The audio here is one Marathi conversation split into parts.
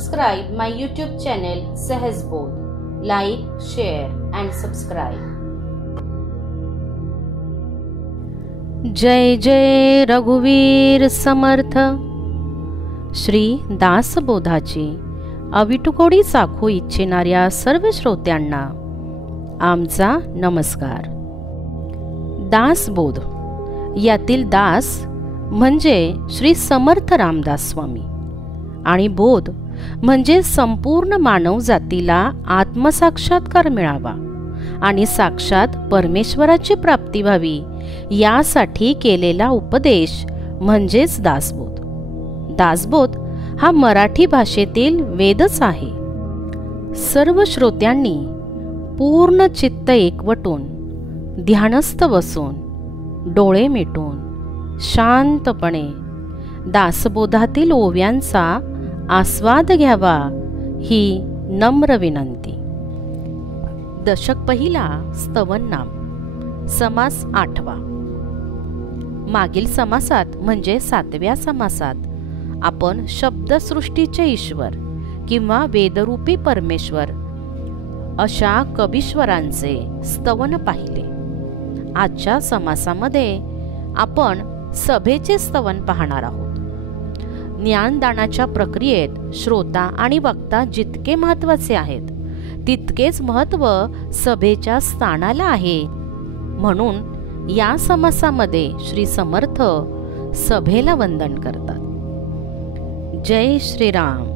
subscribe my YouTube channel Sahaj Bodh. Like, share and subscribe. जय जय रघुवीर समर्थ. श्री दासबोधाची अविटुकोडी साखू इच्छिणाऱ्या सर्व श्रोत्यांना आमचा नमस्कार. दासबोध यातील दास म्हणजे श्री समर्थ रामदास स्वामी आणि बोध म्हणजे संपूर्ण मानव जातीला आत्मसाक्षात्कार मिळावा आणि साक्षात परमेश्वराची प्राप्ती व्हावी यासाठी केलेला उपदेश म्हणजेच दासबोध. दासबोध हा मराठी भाषेतील वेदच आहे. सर्व श्रोत्यांनी पूर्ण चित्त एकवटून ध्यानस्थ बसून डोळे मिटून शांतपणे दासबोधातील ओव्यांचा आस्वाद घ्यावा ही नम्र विनंती. दशक पहिला स्तवन नाम. समास 8वा. मागील समासात म्हणजे 7व्या समासात आपण शब्दसृष्टीचे ईश्वर किंवा वेदरूपी परमेश्वर अशा कवीश्वरांचे स्तवन पाहिले. आजच्या समासामध्ये आपण सभेचे स्तवन पाहणार आहोत. ज्ञानदानाच्या प्रक्रियेत श्रोता आणि वक्ता जितके महत्त्वाचे आहेत तितकेच महत्त्व सभेच्या स्थानाला आहे. म्हणून या समासामध्ये श्री समर्थ सभेला वंदन करतात. जय श्रीराम.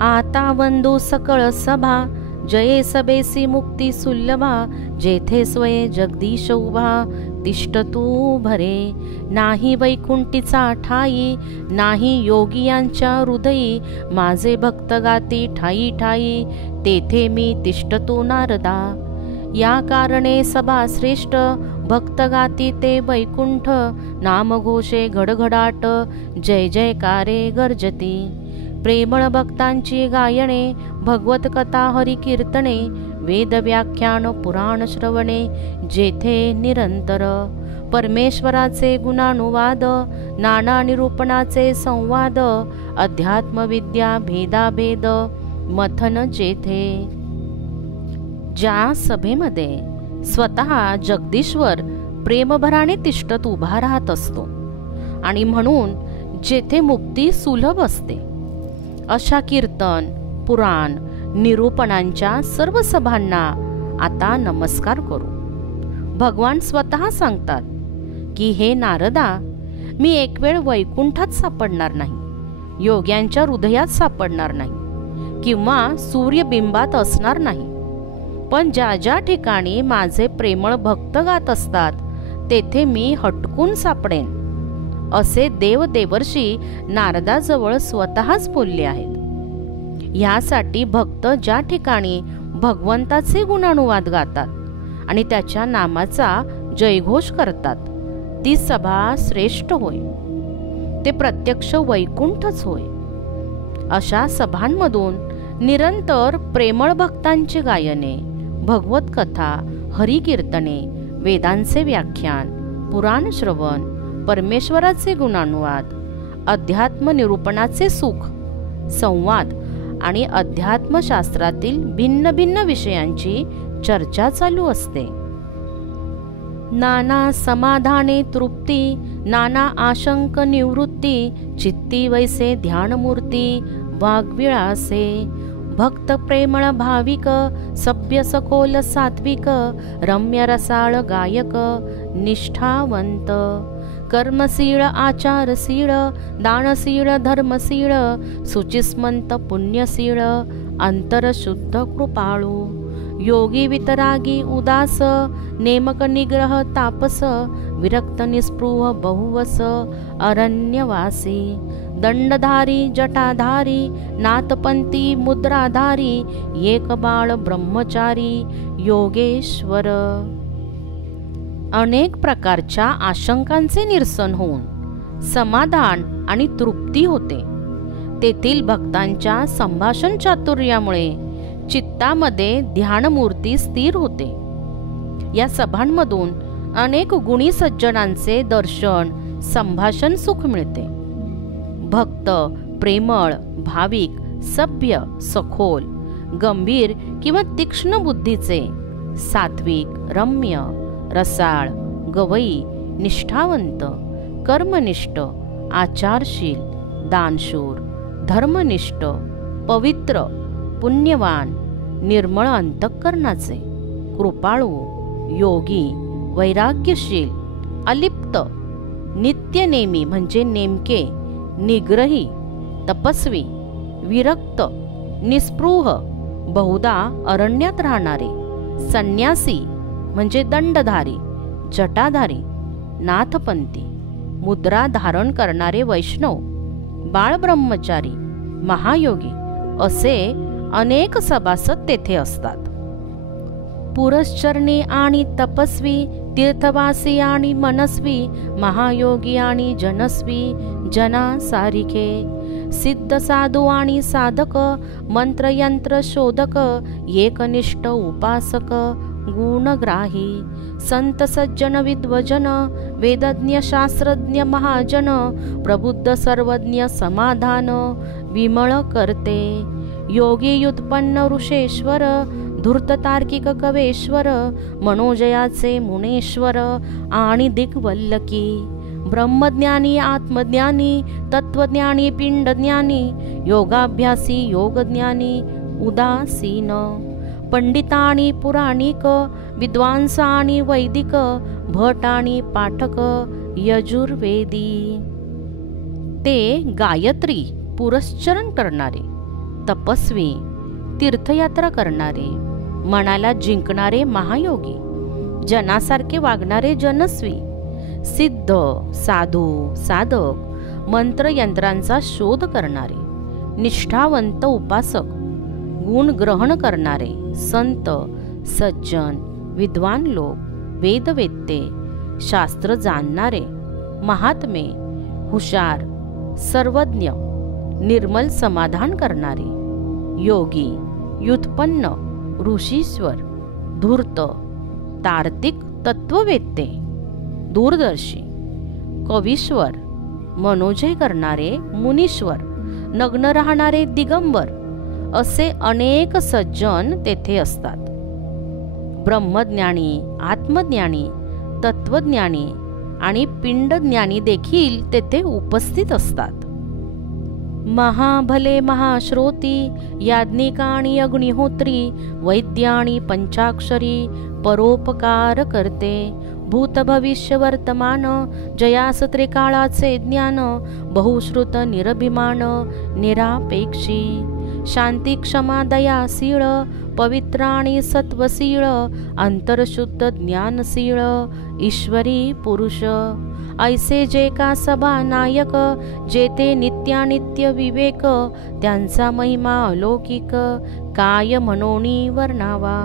आता वंदो सकळ सभा, जये सभेसी मुक्ती सुलभा, जेथे स्वये जगदीश उभा, तिष्ठ तू भरे. नाही वैकुंठीचा ठाई, नाही योगियांच्या हृदयी, माझे भक्त गाती ठाई ठाई, तेथे मी तिष्ठतो नारदा. या कारणे सभा श्रेष्ठ, भक्त गाती ते वैकुंठ, नामघोषे घडघडाट, जय जयकारे गर्जती. प्रेमळ भक्तांची गायणे, भगवत कथा हरी कीर्तने, वेद व्याख्यान पुराण श्रवणे, जेथे निरंतर परमेश्वराचे गुणानुवाद, नाना निरूपणाचे संवाद, अध्यात्मविद्या भेदाभेद मथन जेथे. ज्या सभेमध्ये स्वतः जगदीश्वर प्रेमभराने तिष्ठत उभा राहत असतो आणि म्हणून जेथे मुक्ती सुलभ असते अशा कीर्तन पुराण निरूपणांच्या सर्व सभांना आता नमस्कार करू. भगवान स्वतः सांगतात की हे नारदा, मी एक वेळ वैकुंठात सापडणार नाही, योग्यांच्या हृदयात सापडणार नाही किंवा सूर्यबिंबात असणार नाही, पण ज्या ज्या ठिकाणी माझे प्रेमळ भक्त गात असतात तेथे मी हटकून सापडेन, असे देव देवर्षी नारदाजवळ स्वतःच बोलले आहेत. यासाठी भक्त ज्या ठिकाणी भगवंताचे गुणानुवाद गातात आणि त्याच्या नामाचा जयघोष करतात ती सभा श्रेष्ठ होय, ते प्रत्यक्ष वैकुंठच होय. अशा सभांमधून निरंतर प्रेमळ भक्तांची गायने, भगवत कथा हरी कीर्तने, वेदांचे व्याख्यान पुराण श्रवण, परमेश्वराचे गुणानुवाद, अध्यात्म निरूपणाचे सुख, संवाद आणि अध्यात्मशास्त्रातील भिन्न भिन्न विषयांची चर्चा चालू असते. नाना समाधाने तृप्ती, नाना आशंक निवृत्ती, चित्ती वैसे ध्यानमूर्ती वाग्विळासे. भक्त प्रेमळ भाविक, सभ्य सखोल सात्विक, रम्य रसाळ गायक निष्ठावंत. कर्मशीळ आचारशीळ, दानशीळ धर्मशीळ, शुचिस्मंत पुण्यशीळ, अंतरशुद्ध कृपाळू. योगी वितरागी उदास, नेमक निग्रह तापस, विरक्त निस्पृह बहुवस अरण्यवासी. दंडधारी जटाधारी, नाथपंथी मुद्राधारी, एक बाळ ब्रह्मचारी योगेश्वर. अनेक प्रकारच्या आशंकांचे निरसन होऊन समाधान आणि तृप्ती होते. तेथील भक्तांच्या संभाषण चातुर्यामुळे चित्तामध्ये ध्यानमूर्ती स्थिर होते. या सभांमधून अनेक गुणी सज्जनांचे दर्शन संभाषण सुख मिळते. भक्त प्रेमळ भाविक सभ्य सखोल गंभीर किंवा तीक्ष्ण बुद्धीचे, सात्विक रम्य रसाळ गवई निष्ठावंत कर्मनिष्ठ आचारशील दानशूर धर्मनिष्ठ पवित्र पुण्यवान निर्मळ अंतःकरणाचे, कृपाळू योगी वैराग्यशील अलिप्त नित्यनेमी म्हणजे नेमके निग्रही तपस्वी विरक्त निस्पृह बहुधा अरण्यात राहणारे, संन्यासी म्हणजे दंडधारी जटाधारी नाथपंथी मुद्रा धारण करणारे वैष्णव बाळब्रह्मचारी महायोगी असे अनेक सभासद तेथे असतात. पुरश्चरणी आणि तपस्वी तीर्थवासी आणि मनस्वी महायोगी आणि जनस्वी जना सारिखे सिद्ध साधू आणि साधक मंत्रयंत्र शोधक एकनिष्ठ उपासक गुणग्राही संत सज्जन विद्वजन वेदज्ञ शास्त्रज्ञ महाजन प्रबुद्ध सर्वज्ञ समाधान विमळ करते योगी युत्पन्न ऋषेश्वर धूर्त तार्किक कवेश्वर मनोजयाचे मुनेश्वर आणि दिग्वल्लकी ब्रह्मज्ञानी आत्मज्ञानी तत्वज्ञानी पिंडज्ञानी योगाभ्यासी योगज्ञानी उदासीन पंडितानी पुराणिक विद्वांस आणि वैदिक भट आणि पाठक यजुर्वेदी. ते गायत्री पुरस्चरण करणारे तपस्वी तीर्थयात्रा करणारे मनाला जिंकणारे महायोगी जनासारखे वागणारे जनस्वी सिद्ध साधू साधक मंत्रयंत्रांचा शोध करणारे निष्ठावंत उपासक गुण ग्रहण करणारे संत सज्जन विद्वान लोक वेदवेत्ते शास्त्र जाणणारे महात्मे हुशार सर्वज्ञ निर्मल समाधान करणारे योगी व्युत्पन्न ऋषीश्वर धूर्त तार्किक तत्ववेत्ते दूरदर्शी कवीश्वर मनोजय करणारे मुनीश्वर नग्न राहणारे दिगंबर असे अनेक सज्जन तेथे असतात. ब्रह्मज्ञानी आत्मज्ञानी तत्वज्ञानी आणि पिंडज्ञानी देखील तेथे उपस्थित असतात. महाभले महाश्रोती याज्ञिकाणी अग्निहोत्री वैद्याणी पंचाक्षरी परोपकार करते भूत भविष्य वर्तमान जयास त्रिकाळाचे ज्ञान बहुश्रुत निरभिमान निरापेक्षी शांती क्षमा दयाशीळ पवित्राणी सत्वशीळ अंतरशुद्ध ज्ञानशीळ ईश्वरी पुरुष ऐसे जे का सभा नायक जेते नित्यानित्य विवेक त्यांचा महिमा अलौकिक काय म्हणोनी वर्णावा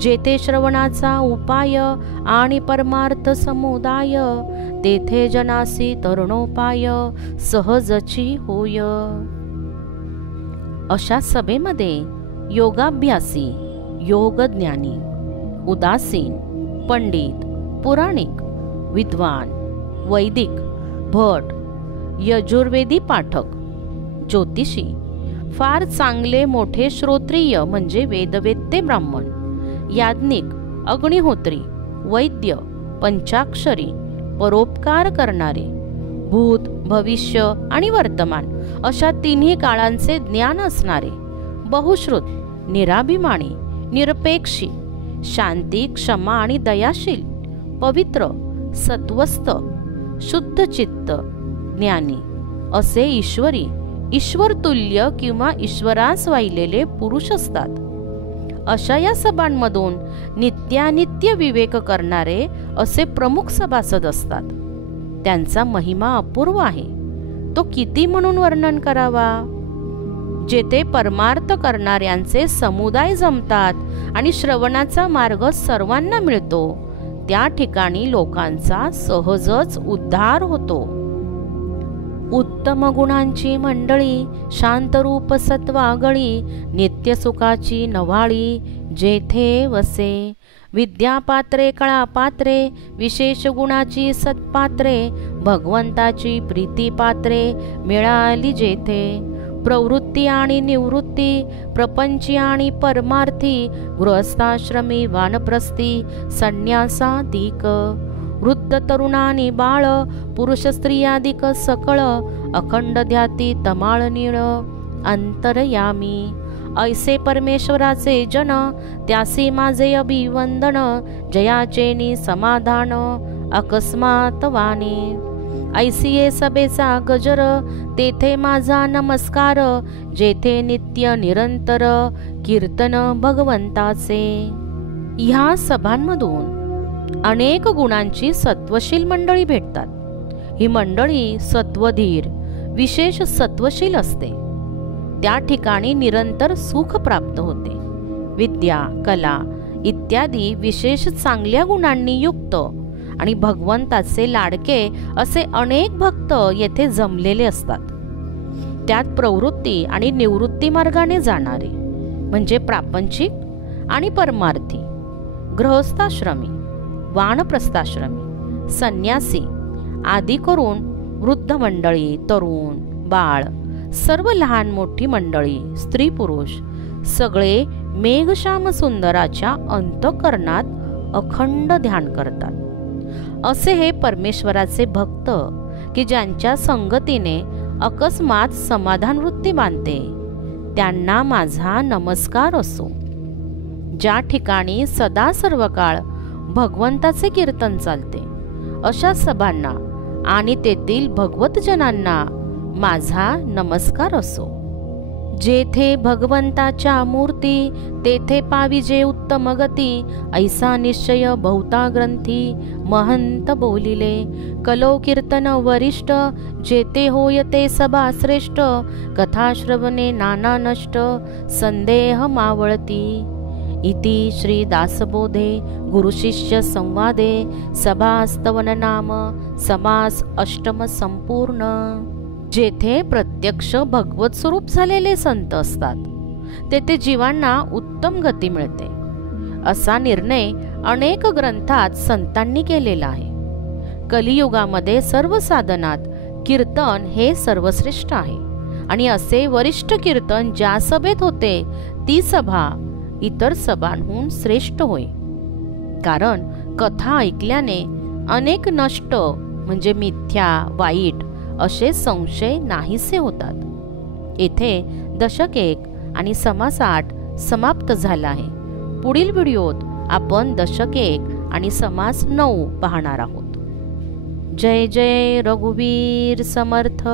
जेथे श्रवणाचा उपाय आणि परमार्थ समुदाय तेथे जनासी तरुणोपाय सहजची होय. अशा सभेमध्ये योगाभ्यासी योगज्ञानी उदासीन पंडित पुराणिक विद्वान वैदिक भट यजुर्वेदी पाठक ज्योतिषी फार चांगले मोठे श्रोत्रिय म्हणजे वेदवेत्ते ब्राह्मण याज्ञिक अग्निहोत्री वैद्य पंचाक्षरी परोपकार करणारे भूत भविष्य आणि वर्तमान अशा तिन्ही काळांचे ज्ञान असणारे बहुश्रुत निराभिमानी निरपेक्षी शांती क्षमा आणि दयाशील पवित्र सत्वस्थ शुद्ध चित्त ज्ञानी असे ईश्वरी ईश्वरतुल्य किंवा ईश्वरास वाहिलेले पुरुष असतात. अशा या सभांमधून नित्यानित्य विवेक करणारे असे प्रमुख सभासद असतात. त्यांचा महिमा अपूर्व आहे. तो किती म्हणून वर्णन करावा. जेथे परमार्थ करणाऱ्यांचे समुदाय जमतात आणि श्रवणाचा मार्ग सर्वांना मिळतो त्या ठिकाणी लोकांचा सहजच उद्धार होतो. उत्तम गुणांची मंडळी शांतरूप सत्वागळी नित्य सुखाची नवाळी जेथे वसे विद्यापात्रे कळापात्रे विशेष गुणाची सत्पात्रे भगवंताची प्रीतीपात्रे मिळाली जेथे प्रवृत्ती आणि निवृत्ती, प्रपंची आणि परमार्थी, गृहस्थाश्रमी, वानप्रस्थी, संन्यासादिक, वृद्ध तरुणानी बाळ, पुरुष स्त्रियादिक सकळ, अखंड ध्याती तमाळ नीळ, अंतरयामी, ऐसे परमेश्वराचे जन, त्यासी माझे अभिवंदन, जयाचेनी समाधान, अकस्मात वाणी, ऐसिये सभेचा गजर, तेथे माझा नमस्कार, जेथे नित्य निरंतर कीर्तन भगवंताचे. ह्या सभांमधून अनेक गुणांची सत्वशील मंडळी भेटतात. ही मंडळी सत्वधीर, विशेष सत्वशील असते. त्या ठिकाणी निरंतर सुख प्राप्त होते. विद्या, कला इत्यादी विशेष चांगल्या गुणांनी युक्त आणि भगवंताचे लाडके असे अनेक भक्त येथे जमलेले असतात. त्यात प्रवृत्ती आणि निवृत्ती मार्गाने जाणारे म्हणजे प्रापंचिक आणि परमार्थी, गृहस्थाश्रमी, वानप्रस्थाश्रमी, संन्यासी आदी करून वृद्ध मंडळी, तरुण, बाळ, सर्व लहान मोठी मंडळी, स्त्री पुरुष सगळे मेघश्याम सुंदराच्या अंतःकरणात अखंड ध्यान करतात. असे हे परमेश्वराचे भक्त की ज्यांच्या संगतीने अकस्मात समाधान वृत्ती बांधते, त्यांना माझा नमस्कार असो. ज्या ठिकाणी सदा सर्व काळ भगवंताचे कीर्तन चालते, अशा सभांना आणि तेथील भगवतजनांना माझा नमस्कार असो. जेथे भगवंताच्या मूर्ती, तेथे पाविजे उत्तम गती, ऐसा निश्चय बहुता ग्रंथी, महंत बोलिले, कलो कीर्तन वरिष्ठ, जेथे होयते सभा श्रेष्ठ, कथा श्रवणे नाना नष्ट, संदेह मावळती. इति श्री दासबोधे गुरुशिष्य संवादे सभास्तवन नाम समास अष्टम संपूर्ण. जेथे प्रत्यक्ष भगवत स्वरूप झालेले संत असतात, तेथे जीवांना उत्तम गती मिळते, असा निर्णय अनेक ग्रंथात संतांनी केलेला आहे. कलियुगामध्ये सर्व साधनात कीर्तन हे सर्वश्रेष्ठ आहे आणि असे वरिष्ठ कीर्तन ज्या सभेत होते, ती सभा इतर सभांहून श्रेष्ठ होय. कारण कथा ऐकल्याने अनेक नष्ट म्हणजे मिथ्या, वाईट असे संशय नाहीसे होतात. येथे दशक 1 आणि समास 8 समाप्त झाला आहे. पुढील व्हिडिओत आपण दशक 1 आणि समास 9 पाहणार आहोत. जय जय रघुवीर समर्थ.